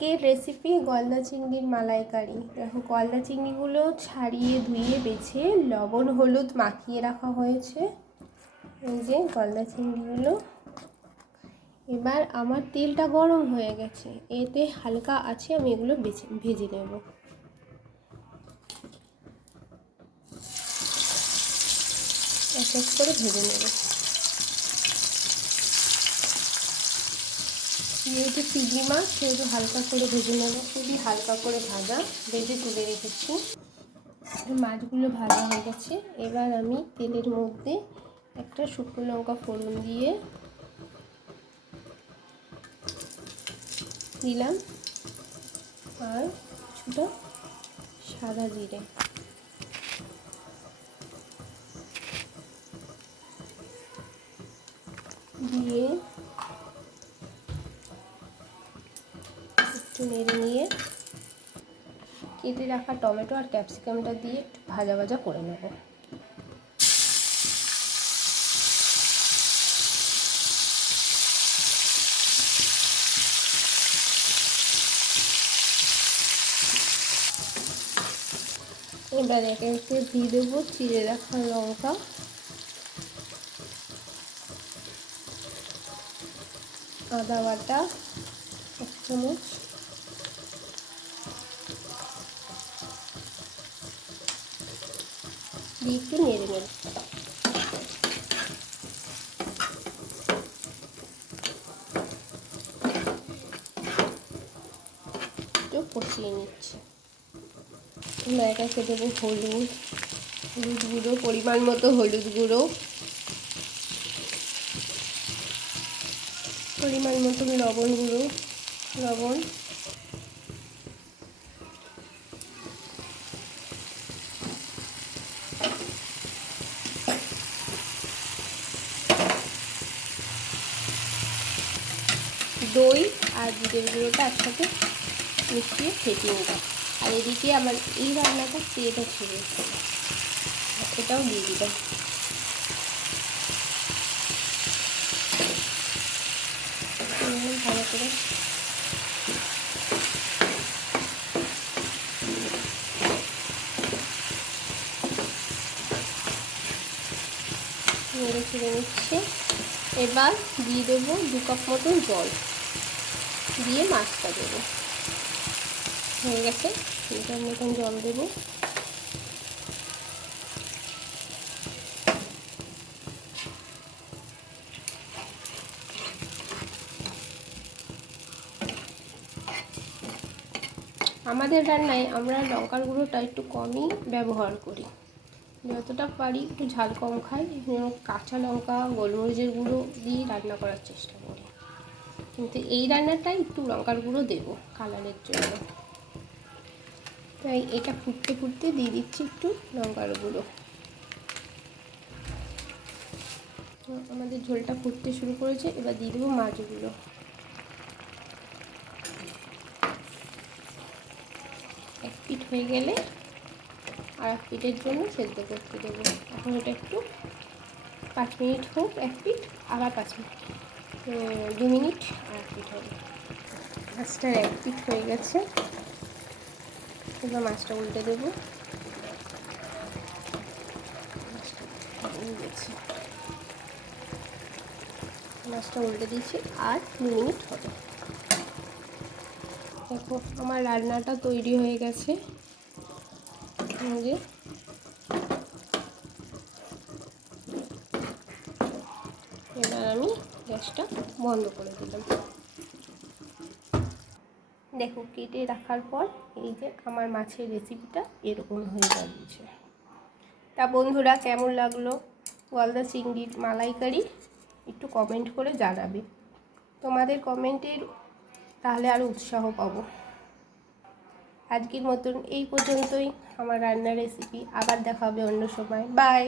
আজকের রেসিপি গলদা চিংড়ির মালাইকারি। দেখো গলদা চিংড়িগুলো ছাড়িয়ে ধুয়ে বেছে লবণ হলুদ মাখিয়ে রাখা হয়েছে। এই যে গলদা চিংড়িগুলো। এবার আমার তেলটা গরম হয়ে গেছে, এতে হালকা আছে আমি এগুলো ভেজে নেব। এক এক করে ভেজে নেব। যেহেতু চিংড়ি মাছ সেহেতু হালকা করে ভেজে নেব, খুবই হালকা করে ভাজা ভেজে তুলে রেখেছি। মাছগুলো ভাজা হয়ে গেছে। এবার আমি তেলের মধ্যে একটা শুকনো লঙ্কা ফোড়ন দিয়ে দিলাম আর কিছুটা সাদা জিরে দিয়ে একটু নেড়ে নিয়ে কেটে রাখা টমেটো আর ক্যাপসিকামটা দিয়ে একটু ভাজা ভাজা করে নেব। এবার একে একে দিয়ে দেবো চিড়ে রাখা লঙ্কা, আদা বাটা 1 চামচ, দিয়ে একটু নেড়ে নেব। একটু কষিয়ে নিচ্ছি। এবার একে দেবো হলুদ গুঁড়ো, পরিমাণ মতো হলুদ গুঁড়ো, পরিমাণ মতো লবণ গুঁড়ো, লবণ, দই আর জিরের গুঁড়োটা একসাথে মিশিয়ে ফেটিয়ে নিলাম। আর এদিকে আমার এই রান্নাটা তেলও ছেড়ে এটাও দিয়ে দিলাম। ভালো করে নেড়ে ছেড়ে নিচ্ছে। এবার দিয়ে দেবো 2 কাপ মতন জল, দিয়ে মাছটা দেবো। হয়ে গেছে, 2 কাপ মতন জল দেবো। আমাদের রান্নায় আমরা লঙ্কার গুঁড়োটা একটু কমই ব্যবহার করি, যতটা পারি একটু ঝাল কম খাই। কাঁচা লঙ্কা গোলমরিচের গুঁড়ো দিয়ে রান্না করার চেষ্টা করি, কিন্তু এই রান্নাটাই একটু লঙ্কার গুঁড়ো দেবো কালারের জন্য। তাই এটা ফুটতে ফুটতে দিয়ে দিচ্ছি একটু লঙ্কার গুঁড়ো। আমাদের ঝোলটা ফুটতে শুরু করেছে, এবার দিয়ে দেবো মাছগুলো। এক পিঠ হয়ে গেলে আর এক পিঠের জন্য সেদ্ধ করতে দেবো। এখন এটা একটু 5 মিনিট হোক, এক পিঠ আবার 5 মিনিট, 2 মিনিট আর এক পিঠ হবে। মাছটার এক পিঠ হয়ে গেছে, এবার মাছটা উল্টে দেবো। মাছটা উল্টে দিয়েছি আর 2 মিনিট হবে। দেখো আমার রান্নাটা তৈরি হয়ে গেছে। এবার আমি গ্যাসটা বন্ধ করে দিলাম। দেখো কেটে রাখার পর এই যে আমার মাছের রেসিপিটা এরকম হয়ে যাচ্ছে। তা বন্ধুরা, কেমন লাগলো গলদা চিংড়ির মালাইকারি একটু কমেন্ট করে জানাবে। তোমাদের কমেন্টের তাহলে আরও উৎসাহ পাবো। আজকের মতন এই পর্যন্তই আমার রান্নার রেসিপি। আবার দেখা হবে অন্য সময়। বাই।